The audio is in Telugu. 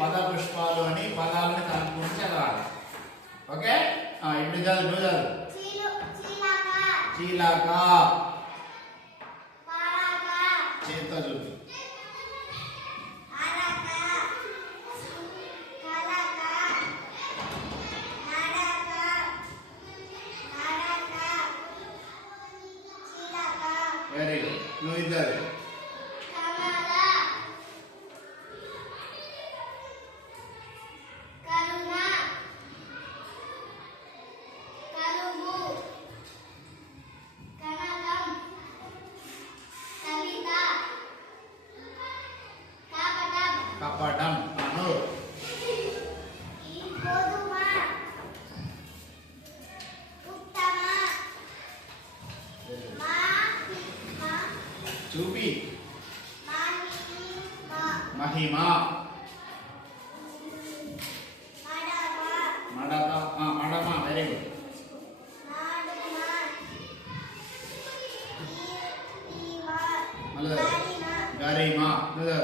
పద పుష్పాలు అని పదాలను కలుపుకొని చదవాలి. ఓకే, ఇప్పుడు చదువు, నువ్వు చదువు. చీలక, చేత్తో చూపి. వెరీ గుడ్, నువ్వు ఇద్దరు. కపటం, అను. చూపి. మహిమ, మడత, మడమ. Very good. గరిమ, నువ్వు